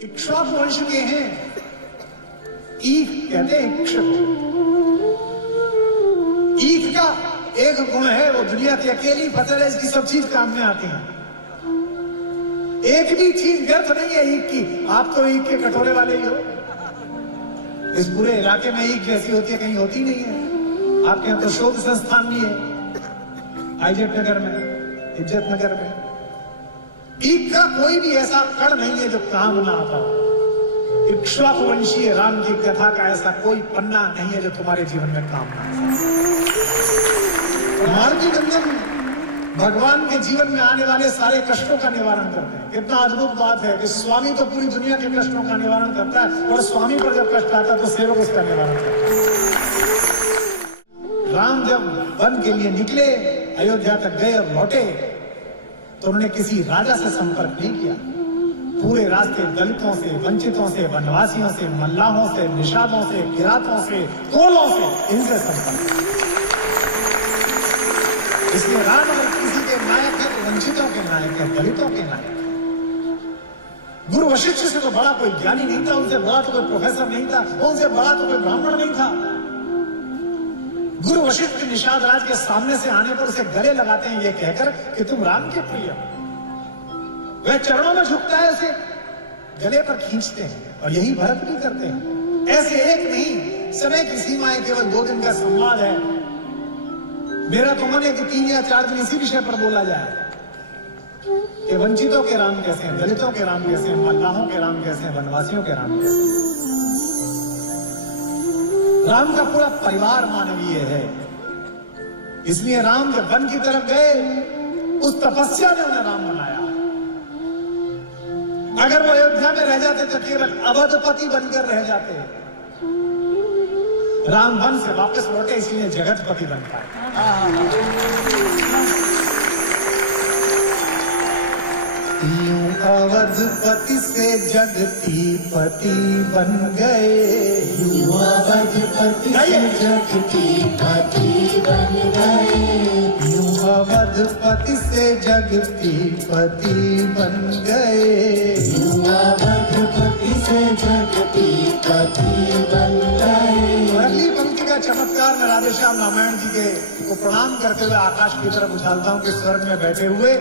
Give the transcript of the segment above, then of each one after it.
इक्ष्वाकु वंश के हैं। ईख कहते हैं इक्ष को। ईख का एक गुण है, वो दुनिया की अकेली फसल है, इसकी सब चीज काम में आती है। एक भी चीज व्यर्थ नहीं है ईख की। आप तो ईख के कटोरे वाले ही हो। इस पूरे इलाके में ईख जैसी होती है कहीं होती नहीं है। आपके यहाँ तो शोध संस्थान भी है, आईजेट नगर में, इज्जत नगर में। ईख का कोई भी ऐसा कण नहीं है जो काम ना आता हो। इक्ष्वाकु वंशीय राम की कथा का ऐसा कोई पन्ना नहीं है जो तुम्हारे जीवन में काम ना आता। मारुति नंदन भगवान के जीवन में आने वाले सारे कष्टों का निवारण करते हैं। कितना अद्भुत बात है कि स्वामी तो पूरी दुनिया के कष्टों का निवारण करता है, और स्वामी पर जब कष्ट आता है तो सेवक उसका निवारण करता है। राम जब वन के लिए निकले, अयोध्या तक गए और लौटे, तो उन्होंने किसी राजा से संपर्क नहीं किया। पूरे रास्ते दलितों से, वंचितों से, वनवासियों से, मल्लाहों से, निषादों से, किरातों से, कोलों से, इनसे संपर्क। इसलिए राम अगर किसी के नायक है तो वंचितों के नायक है, दलितों के नायक है। गुरु वशिष्ठ से तो बड़ा कोई ज्ञानी नहीं था, उनसे बड़ा तो कोई प्रोफेसर नहीं था, उनसे बड़ा तो कोई ब्राह्मण नहीं था। गुरु वशिष्ठ निषाद राज के सामने से आने पर उसे गले लगाते हैं ये कहकर कि तुम राम के प्रिय हो। वह चरणों में झुकता है, उसे गले पर खींचते हैं, और यही भरत भी करते हैं। ऐसे एक नहीं, समय की सीमाएं केवल 2 दिन का संवाद है। मेरा तो मन है कि 3 या 4 दिन इसी विषय पर बोला जाए कि वंचितों के राम कैसे हैं, दलितों के राम कैसे हैं, मल्लाहों के राम कैसे हैं, वनवासियों के राम कैसे हैं। राम का पूरा परिवार मानवीय है। इसलिए राम जब वन की तरफ गए, उस तपस्या ने उन्हें राम बनाया। अगर वो अयोध्या में रह जाते तो केवल अवधपति बनकर रह जाते। राम वन से वापस लौटे, इसलिए जगतपति बन पाए। यूं अवधपति से जगती पति बन गए। यूं अवधपति से जगती पति बन गए। यूं अवधपति से जगती पति बन गए। यूं अवधपति से जगती पति बन गए। अगली पंक्ति का चमत्कार मैं राधेश्याम रामायण जी के को प्रणाम करते हुए आकाश की तरफ उछालता हूँ कि स्वर्ग में बैठे हुए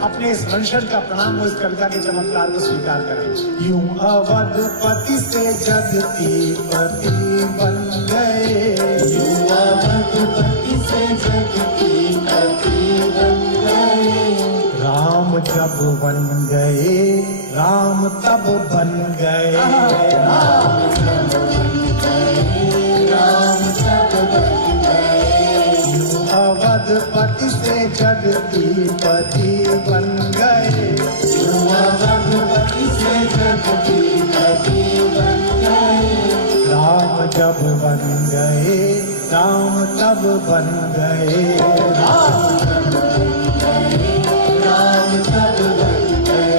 अपने इस वंशज का प्रणाम हो, इस कविता के चमत्कार को स्वीकार करें। यूं अवधपति से जगती पति बन गए। यूं अवधपति से जगती पति बन गए। राम जब बन गए, राम तब बन गए। राम जब बन गए, राम तब बन गए। यूं अवधपति से जगती पति बन गए। यूं अवधपति से जगती पति बन गए। राम जब बन गए, राम तब बन गए। राम जब बन गए, राम तब बन गए।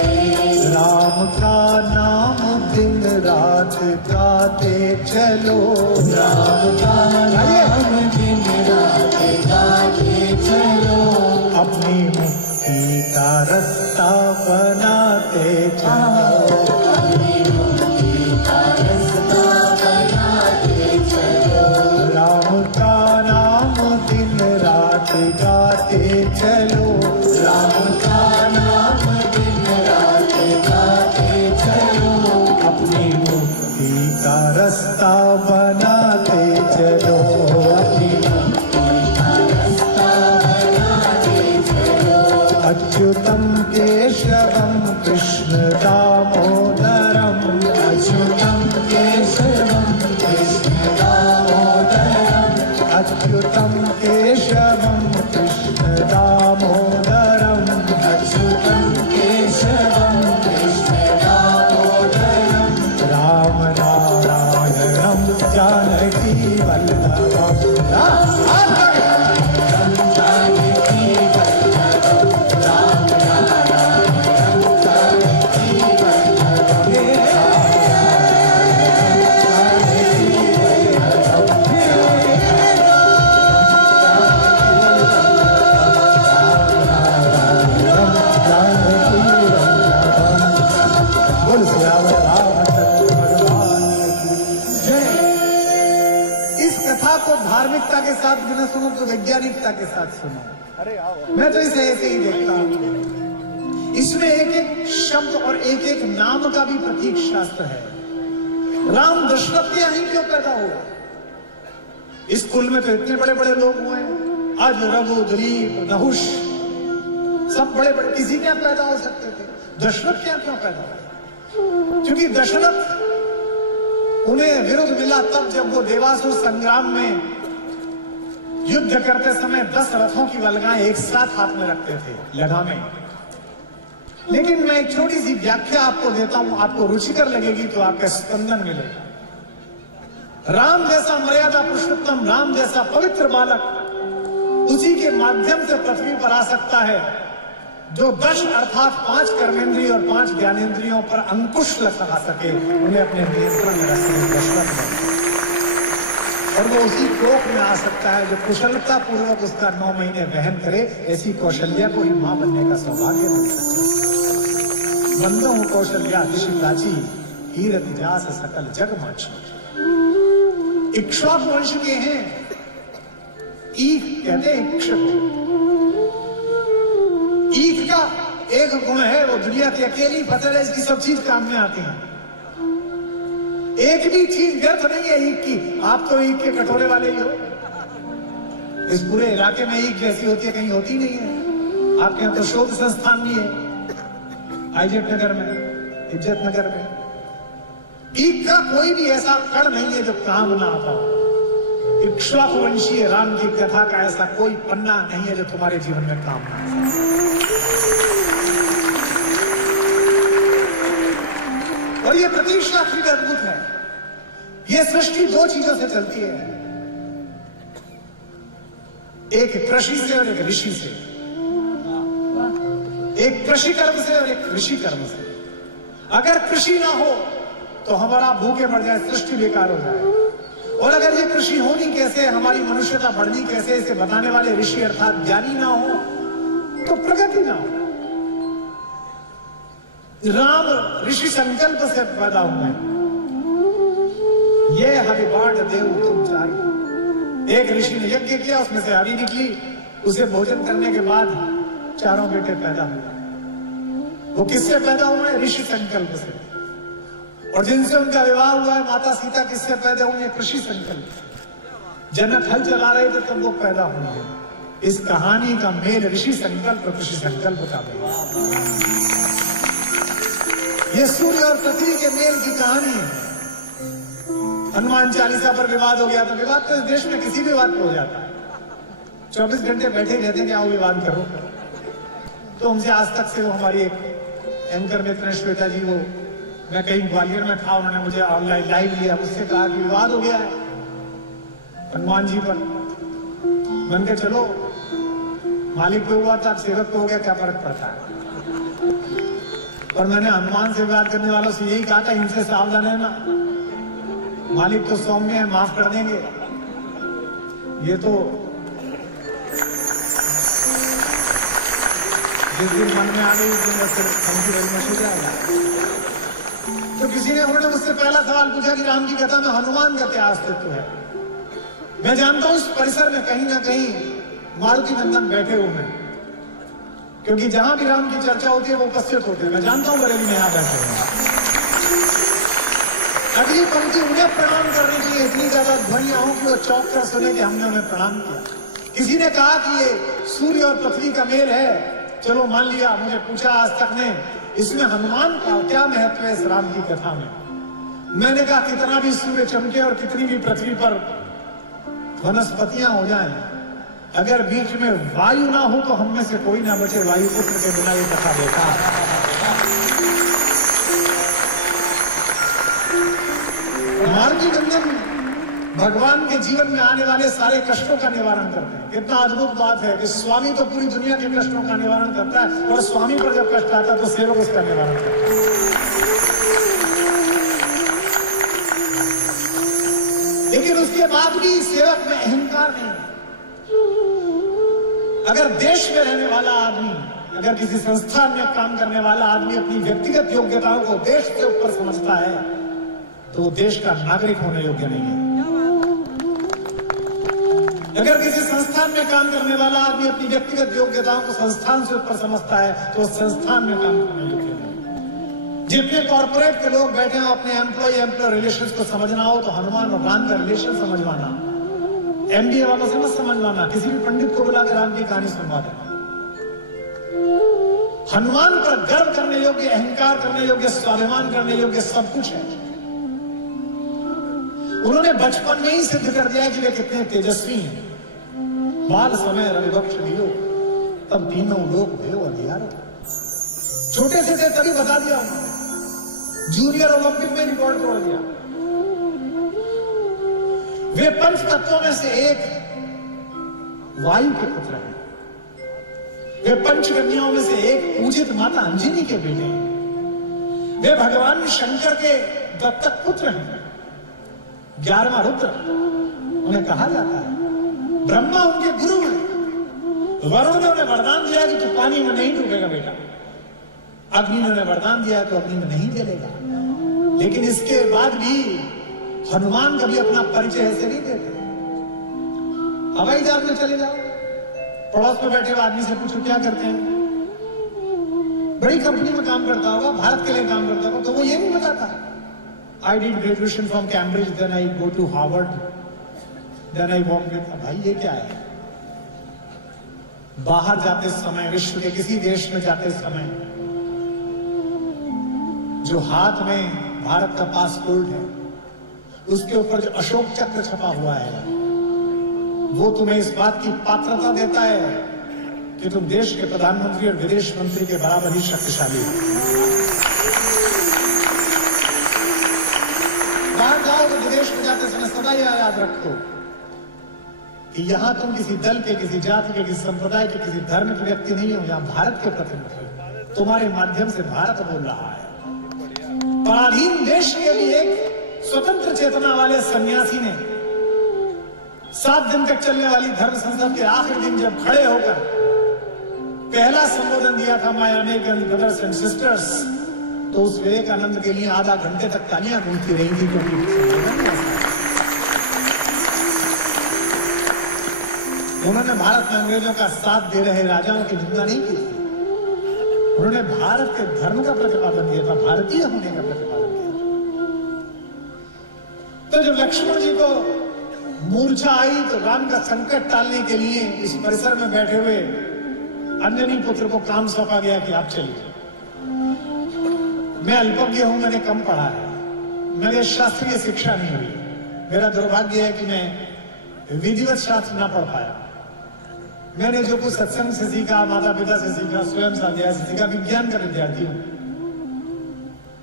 राम का नाम दिन रात गाते चलो। राम का नाम दिन रात गाते चलो। अपनी मुक्ति का रास्ता बनाते चलो। अपनी मुक्ति का रास्ता बनाते चलो। राम का नाम दिन रात गाते चलो। राम का नाम दिन रात गाते चलो। अपनी मुक्ति का रास्ता बनाते चलो। अपनी मुक्ति का रास्ता बनाते चलो। अच्युतम केशवम कृष्ण दामोदरम। अच्युतम केशवम कृष्ण दामोदरम। अच्युतम केशवम कृष्ण दामोदरम। अच्युतम केशवम कृष्ण दामोदरम। राम नारायणम जानकी वल्लभम। जानकी वल्लभम। राम नारायणम जानकी वल्लभम। बोल सियावर राम को धार्मिकता के साथ भी न सुनो तो वैज्ञानिकता के साथ सुनो। मैं तो इसे ऐसे ही देखता हूं। इसमें एक एक शब्द और एक एक नाम का भी प्रतीक शास्त्र है। राम दशरथ के यहीं क्यों पैदा हुआ? इस कुल में तो इतने बड़े बड़े लोग हुए हैं, आज रघु, दिलीप, नहुष, सब बड़े बड़े, किसी क्या पैदा हो सकते थे, दशरथ क्या क्यों पैदा हुआ? क्योंकि दशरथ उन्हें विरुद्ध मिला तब जब वो देवासुर संग्राम में युद्ध करते समय 10 रथों की वल्गाएं एक साथ हाथ में रखते थे लगामे। लेकिन मैं एक छोटी सी व्याख्या आपको देता हूं, आपको रुचिकर लगेगी तो आपका स्पंदन मिलेगा। राम जैसा मर्यादा पुरुषोत्तम, राम जैसा पवित्र बालक उसी के माध्यम से पृथ्वी पर आ सकता है जो 10 अर्थात 5 कर्मेंद्रिय और 5 ज्ञानेंद्रियों पर अंकुश लगा सके, उन्हें अपने नियंत्रण में रख सके, दशरथ बन। और वो उसी कोख में आ सकता है जो कुशलता पूर्वक उसका 9 महीने वहन करे। ऐसी कौशल्या को ही मां बनने का सौभाग्य मिल सकता है। बंदो हूं कौशल्या ऋषि प्राची, कीरति जास सकल जग माची। इक्ष्वाकु वंश के हैं, ईख कहते हैं इक्षक। ईख का एक गुण है, वो दुनिया की अकेली फसल है, इसकी सब चीज काम में आती है। एक भी चीज व्यर्थ नहीं है ईख की। आप तो ईख के कटोरे वाले ही हो। इस पूरे इलाके में ईख जैसी होती है कहीं होती नहीं है। आपके यहाँ तो शोध संस्थान भी है, आईजेट नगर में, इज्जत नगर में। ईख का कोई भी ऐसा कण नहीं है जो काम ना आता हो। इक्ष्वाकु वंशीय राम की कथा का ऐसा कोई पन्ना नहीं है जो तुम्हारे जीवन में काम ना आए। और ये प्रतीक शास्त्र भी अद्भुत है। ये सृष्टि 2 चीजों से चलती है, एक कृषि से और एक ऋषि से, एक कृषि कर्म से और एक ऋषि कर्म से। अगर कृषि ना हो तो हमारा भूखे मर जाए, सृष्टि बेकार हो जाए। और अगर ये कृषि होनी कैसे, हमारी मनुष्यता बढ़नी कैसे, इसे बताने वाले ऋषि अर्थात ज्ञानी ना हो तो प्रगति ना हो। राम ऋषि संकल्प से पैदा हुए। ये हरिबाण देव तुम चारी। एक ऋषि ने यज्ञ किया, उसमें से हरी निकली, उसे भोजन करने के बाद 4 बेटे पैदा हुए। वो किससे पैदा हुए? ऋषि संकल्प से। और जिनसे उनका विवाह हुआ है, माता सीता किससे पैदा हुई है? कृषि संकल्प। जनक हल चला रहे थे तब वो पैदा हुए। इस कहानी का मेल ऋषि संकल्प कृषि संकल्प का मेल। ये सूर्य और पृथ्वी के मेल की कहानी है। हनुमान चालीसा पर विवाद हो गया था। विवाद तो इस देश में किसी भी बात पर हो जाता है। 24 घंटे बैठे रहते हैं कि आओ विवाद करो। तो हमसे आज तक से वो हमारी एक एंकर मित्र श्वेता जी, वो मैं कहीं ग्वालियर में था, उन्होंने मुझे ऑनलाइन लाइव लिया, मुझसे कहा कि विवाद हो गया है हनुमान जी पर। मन के चलो, मालिक पे हुआ था, सेवक पे हो गया, क्या फर्क पड़ता है। और मैंने हनुमान से विवाद करने वालों से यही कहा था, इनसे सावधान है ना, मालिक तो सौम्य है, माफ कर देंगे। ये तो जिस दिन मन में आ गई उस दिन बस हमकी रजमश हो जाएगा। तो किसी ने, उन्होंने मुझसे पहला सवाल पूछा कि राम की कथा में हनुमान का क्या अस्तित्व है। मैं जानता हूं इस परिसर में कहीं ना कहीं मारुति नंदन बैठे हुए हैं, क्योंकि जहां भी राम की चर्चा होती है वो उपस्थित होते हैं। मैं जानता हूं बरेली में यहां बैठे हैं। अगली पंक्ति उन्हें प्रणाम करने के लिए इतनी ज्यादा ध्वनियां हों कि वो चौंक कर सुने कि हमने उन्हें प्रणाम किया। किसी ने कहा कि ये सूर्य और पृथ्वी का मेल है, चलो मान लिया। मुझे पूछा आज तक ने, इसमें हनुमान का क्या महत्व है इस राम की कथा में? मैंने कहा कितना भी सूर्य चमके और कितनी भी पृथ्वी पर वनस्पतियां हो जाएं, अगर बीच में वायु ना हो तो हम में से कोई ना बचे। वायु पुत्र के बिना ये कथा देखा। मारुति नंदन भगवान के जीवन में आने वाले सारे कष्टों का निवारण करते हैं। कितना अद्भुत बात है कि स्वामी तो पूरी दुनिया के कष्टों का निवारण करता है, और स्वामी पर जब कष्ट आता है तो सेवक उसका निवारण करता है। लेकिन उसके बाद भी सेवक में अहंकार नहीं है। अगर देश में रहने वाला आदमी, अगर किसी संस्थान में काम करने वाला आदमी अपनी व्यक्तिगत योग्यताओं को देश के ऊपर समझता है तो वो देश का नागरिक होने योग्य नहीं है। अगर किसी संस्थान में काम करने वाला आदमी अपनी व्यक्तिगत योग्यताओं को संस्थान से ऊपर समझता है तो संस्थान में काम करने योग्य नहीं। जितने कॉर्पोरेट के लोग बैठे हो अपने एम्प्लॉय रिलेशंस को समझना हो तो हनुमान और राम का रिलेशन समझवाना, एमबीए वालों से मत समझवाना, किसी भी पंडित को बुला के राम की कहानी सुनवा देना। हनुमान पर गर्व करने योग्य, अहंकार करने योग्य, स्वाभिमान करने योग्य सब कुछ है। उन्होंने बचपन में ही सिद्ध कर दिया कि वे कितने तेजस्वी हैं। बाल समय रविवक्ष दियो तब तीनों लोग भयो अधियारो। छोटे से थे तभी बता दिया उन्होंने, जूनियर ओलंपिक में रिकॉर्ड तोड़ दिया। वे पंच तत्वों में से एक वायु के पुत्र हैं। वे पंचकन्याओं में से एक पूजित माता अंजनी के बेटे हैं। वे भगवान शंकर के दत्तक पुत्र हैं। 11वां रुद्र उन्हें कहा जाता है। ब्रह्मा उनके गुरु हैं। वरुण ने उन्हें वरदान दिया कि तू पानी में नहीं डूबेगा बेटा। अग्नि ने उन्हें वरदान दिया तो अग्नि में नहीं जलेगा। लेकिन इसके बाद भी हनुमान कभी अपना परिचय ऐसे नहीं देते। हवाई जहाज में चले जाओ, पड़ोस में बैठे हुए आदमी से पूछो क्या करते हैं, बड़ी कंपनी में काम करता होगा, भारत के लिए काम करता होगा, तो वो ये नहीं बताता I did graduation from Cambridge, then I go to Harvard, then I walk with. भाई ये क्या है? बाहर जाते समय, विश्व के किसी देश में जाते समय जो हाथ में भारत का पासपोर्ट है उसके ऊपर जो अशोक चक्र छपा हुआ है वो तुम्हें इस बात की पात्रता देता है कि तुम देश के प्रधानमंत्री और विदेश मंत्री के बराबर ही शक्तिशाली हो। बाहर जाओ तो विदेश में जाते समय सदा याद रखो कि यहां तुम किसी दल के, किसी जाति के, किसी संप्रदाय के, किसी धर्म के व्यक्ति नहीं हो। यहां भारत के प्रतिनिधि हो। तुम्हारे माध्यम से भारत बोल रहा है। पराधीन देश के लिए एक स्वतंत्र चेतना वाले सन्यासी ने 7 दिन तक चलने वाली धर्म संसद के आखिरी दिन जब खड़े होकर पहला संबोधन दिया था, my American brothers and sisters, तो उस विवेकानंद के लिए आधा घंटे तक तालियां गूंजती रही थी क्योंकि उन्होंने भारत में अंग्रेजों का साथ दे रहे राजाओं की निंदा नहीं की थी। उन्होंने भारत के धर्म का प्रतिपादन किया था, भारतीय होने का प्रतिपादन किया था। तो जब लक्ष्मण जी को मूर्छा आई तो राम का संकट टालने के लिए इस परिसर में बैठे हुए अंजनी पुत्र को काम सौंपा गया कि आप चलिए। मैं अल्पज्ञ हूं, मैंने कम पढ़ा है, मेरे शास्त्रीय शिक्षा नहीं हुई। मेरा दुर्भाग्य है कि मैं विधिवत शास्त्र ना पढ़ पाया। मैंने जो कुछ सत्संग से सीखा, माता पिता से सीखा, स्वयं स्वाध्याय से सीखा, विज्ञान का विद्यार्थी हूं।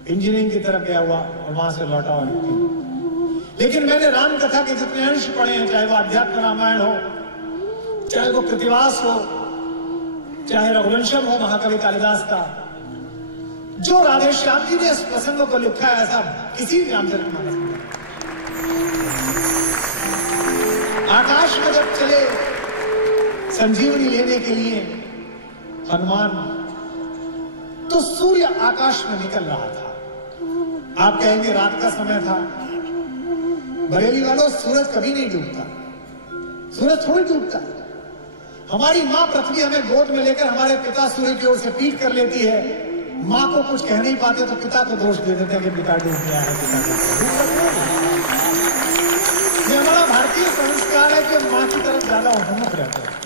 इंजीनियरिंग की तरफ गया हुआ और वहां से लौटा हुआ व्यक्ति हूं। लेकिन मैंने राम कथा के जितने अंश पढ़े हैं, चाहे वो अध्यात्म रामायण हो, चाहे वो कृतिवास हो, चाहे रघुवंशम हो महाकवि कालिदास का, जो राधेश्याम जी ने इस प्रसंग को लिखा है ऐसा किसी रामचरितमानस में। आकाश में जब चले संजीवनी लेने के लिए हनुमान, तो सूर्य आकाश में निकल रहा था। आप कहेंगे रात का समय था। बरेली वालों, सूरज कभी नहीं डूबता, सूरज थोड़ी डूबता। हमारी मां पृथ्वी हमें गोद में लेकर हमारे पिता सूर्य की ओर से पीठ कर लेती है। मां को कुछ कह नहीं पाते तो पिता को दोष दे देते हैं कि पिता डूब गया है, पिता डूब गया। ये हमारा भारतीय संस्कार है कि मां की तरफ ज्यादा उन्मुख रहते हैं,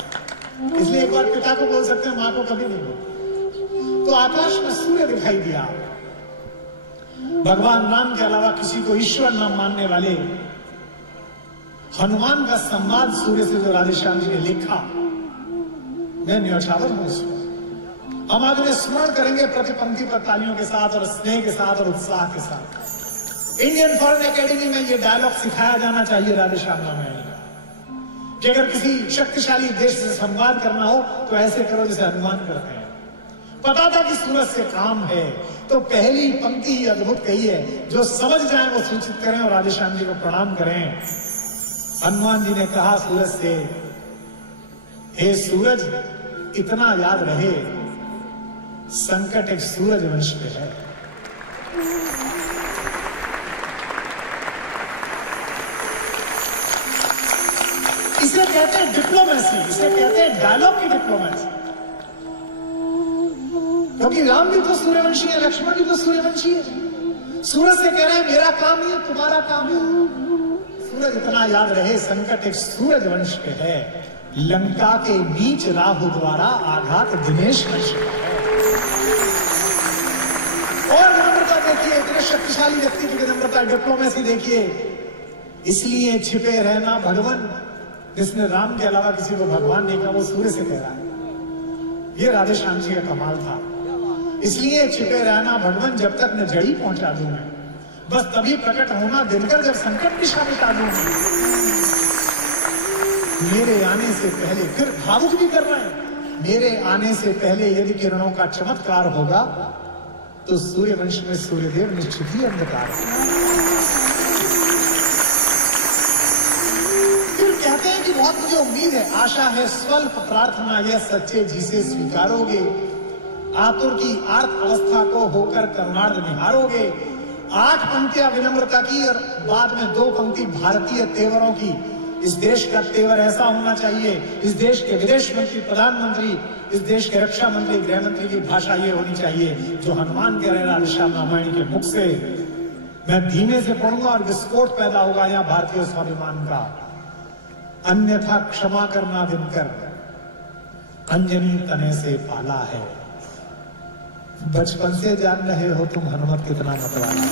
इसलिए एक बार पिता को बोल सकते हैं, मां को कभी नहीं बोलते। तो आकाश में सूर्य दिखाई दिया। भगवान राम के अलावा किसी को ईश्वर नाम मानने वाले हनुमान का संवाद सूर्य से जो राधेश्याम जी ने लिखा, मैं न्यौछावर हूं उसमें। हम आज उन्हें स्मरण करेंगे प्रतिपंक्ति पर तालियों के साथ और स्नेह के साथ और उत्साह के साथ। इंडियन फॉरेन एकेडमी में यह डायलॉग सिखाया जाना चाहिए राधेश्याम रामायण का, कि अगर किसी शक्तिशाली देश से संवाद करना हो तो ऐसे करो जैसे हनुमान करते हैं। पता था कि सूरज से काम है, तो पहली पंक्ति ही अद्भुत कही है, जो समझ जाए वो सूचित करें और राधेश्याम जी को प्रणाम करें। हनुमान जी ने कहा सूरज से, हे सूरज, इतना याद रहे, संकट एक सूरज वंश पे है। इसे कहते हैं डिप्लोमेसी, इसे कहते हैं डायलॉग की डिप्लोमेसी। क्योंकि राम भी तो सूर्यवंशी है, लक्ष्मण भी तो सूर्यवंशी है। सूरज से कह रहे हैं मेरा काम नहीं है, तुम्हारा काम है। सूरज इतना याद रहे, संकट एक सूरज वंश पे है, लंका के नीच राहु द्वारा आघात दिनेश वंश का है। और विनम्रता देखिए, इतने शक्तिशाली व्यक्ति की विनम्रता, डिप्लोमेसी देखिए। इसलिए छिपे रहना भगवान, जिसने राम के अलावा किसी को भगवान नहीं कहा, वो सूर्य से कह रहा है। ये राधे श्याम जी का कमाल था। इसलिए छिपे रहना भगवान, जब तक न जड़ी पहुंचा दूं मैं, बस तभी प्रकट होना दिनकर, जब संकट दिशा मिटा दूंगा। मेरे आने से पहले, फिर भावुक भी कर रहे हैं, मेरे आने से पहले यदि किरणों का चमत्कार होगा तो सूर्यवंश में सूर्यदेव निश्चित ही अंधकार है। फिर कहते हैं कि बहुत मुझे उम्मीद है, आशा है, स्वल्प प्रार्थना यह सच्चे जी से स्वीकारोगे, आतुर की आर्त अवस्था को होकर कर्णार्ध निहारोगे। 8 पंक्तियां विनम्रता की और बाद में 2 पंक्ति भारतीय तेवरों की। इस देश का तेवर ऐसा होना चाहिए, इस देश के विदेश मंत्री, प्रधानमंत्री, इस देश के रक्षा मंत्री, गृह मंत्री की भाषा ये होनी चाहिए जो हनुमान कह रहे राधेश्याम रामायण के मुख से। मैं धीमे से पढ़ूंगा और विस्फोट पैदा होगा यहाँ भारतीय स्वाभिमान का। अन्यथा क्षमा करना दिनकर, अंजनी तने से पाला है, बचपन से जान रहे हो तुम हनुमत कितना मतवाला।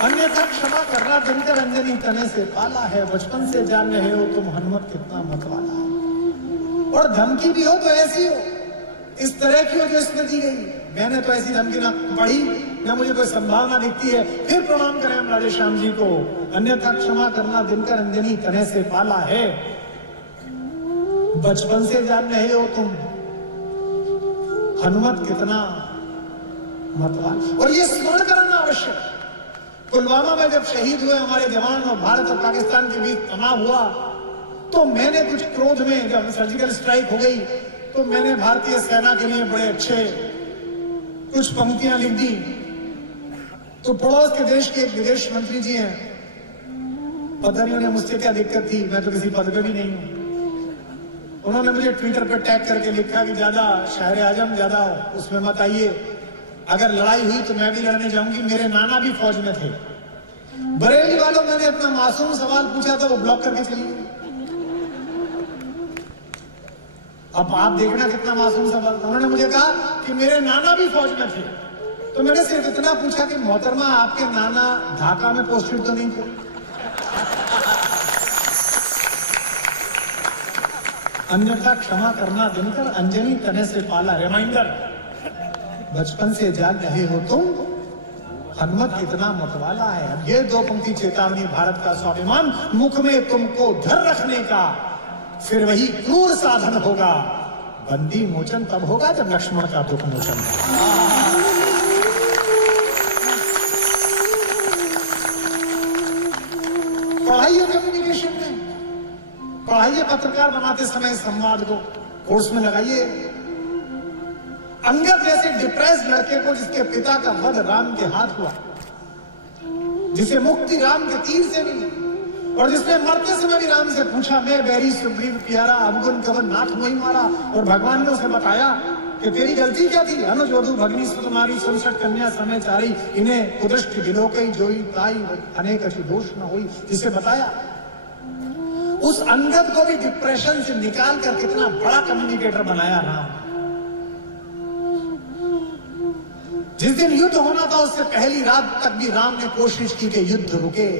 अन्यथा क्षमा करना दिनकर, अंजनी तने से पाला है, बचपन से जान रहे हो तुम हनुमत कितना मतवाला है। और धमकी भी हो तो ऐसी हो, इस तरह की हो जो इसमें दी गई। मैंने तो ऐसी धमकी ना पढ़ी, ना मुझे कोई संभावना दिखती है। फिर प्रणाम करें हम राधे श्याम जी को। अन्यथा क्षमा करना दिनकर, अंजनी तने से पाला है, बचपन से जान रहे हो तुम हनुमत कितना मतवाला। और ये स्मरण करना आवश्यक। पुलवामा में जब शहीद हुए हमारे जवान और भारत और पाकिस्तान के बीच तनाव हुआ, तो मैंने कुछ क्रोध में, जब सर्जिकल स्ट्राइक हो गई, तो मैंने भारतीय सेना के लिए बड़े अच्छे कुछ पंक्तियां लिख दी। तो पड़ोस के देश के एक विदेश मंत्री जी हैं, पता नहीं उन्हें मुझसे क्या दिक्कत थी, मैं तो किसी पद पे भी नहीं हूं। उन्होंने मुझे ट्विटर पर टैग करके लिखा कि ज्यादा शायर आजम ज्यादा उसमें मत आइए, अगर लड़ाई हुई तो मैं भी लड़ने जाऊंगी, मेरे नाना भी फौज में थे। बरेली वालों, मैंने अपना मासूम सवाल पूछा था, वो ब्लॉक करके चली गई। अब आप देखना कितना मासूम सवाल था। उन्होंने मुझे कहा कि मेरे नाना भी फौज में थे। तो मैंने सिर्फ इतना पूछा कि मोहतरमा, आपके नाना ढाका में पोस्टेड तो नहीं थे? अन्यथा क्षमा करना दिनकर, अंजनी तने से पाला। रिमाइंडर, बचपन से जान रहे हो तुम हनुमत कितना मतवाला है। अब ये 2 पंक्ति चेतावनी, भारत का स्वाभिमान मुख में तुमको धर रखने का, फिर वही क्रूर साधन होगा। बंदी मोचन तब होगा जब लक्ष्मण का दुख मोचन होगा। पढ़ाइए कम्युनिकेशन में, पढ़ाइए पत्रकार बनाते समय संवाद को कोर्स में लगाइए। अंगद जैसे डिप्रेस्ड लड़के को, जिसके पिता का वध राम के हाथ हुआ, जिसे मुक्ति राम के तीर से मिली, और जिसने मरते समय भी राम से पूछा, मैं बैरी सुग्रीव प्यारा, अवगुण कवन नाथ मोहि मारा। और भगवान ने उसे बताया कि तेरी गलती क्या थी। अनुज वधु भगनी सुतमारी, 67 कन्या समय चारी, इन्हें कुदृष्टि विलोकई जोई, ताई अनेक अचु दोष न होई, जिसे बताया। उस अंगद को भी डिप्रेशन से निकाल कर कितना बड़ा कम्युनिकेटर बनाया राम। जिस दिन युद्ध होना था उससे पहली रात तक भी राम ने कोशिश की कि युद्ध रुके।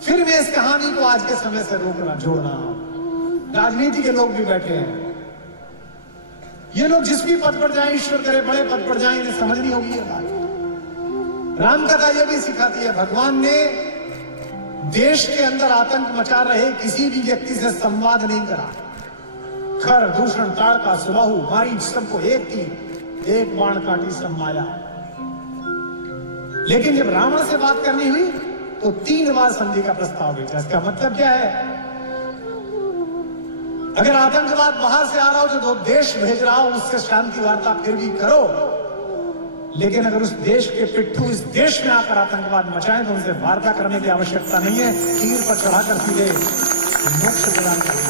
फिर मैं इस कहानी को आज के समय से रोकना, जोड़ना। राजनीति के लोग भी बैठे हैं, ये लोग जिस भी पद पर जाएं, ईश्वर करे बड़े पद पर जाएं, इन्हें समझनी होगी ये बात। राम कथा यह भी सिखाती है, भगवान ने देश के अंदर आतंक मचा रहे किसी भी व्यक्ति से संवाद नहीं करा। खर, दूषण, ताड़का, सुबाहु, मारीच, सबको एक तीर, एक बाण काटी सब माया। लेकिन जब रावण से बात करनी हुई तो 3 बार संधि का प्रस्ताव भेजा। इसका मतलब क्या है? अगर आतंकवाद बाहर से आ रहा हो जो देश भेज रहा हो, उससे शांति वार्ता फिर भी करो, लेकिन अगर उस देश के पिट्ठू इस देश में आकर आतंकवाद मचाएं तो उनसे वार्ता करने की आवश्यकता नहीं है, तीर पर चढ़ाकर सीधे मोक्ष प्रदान करना।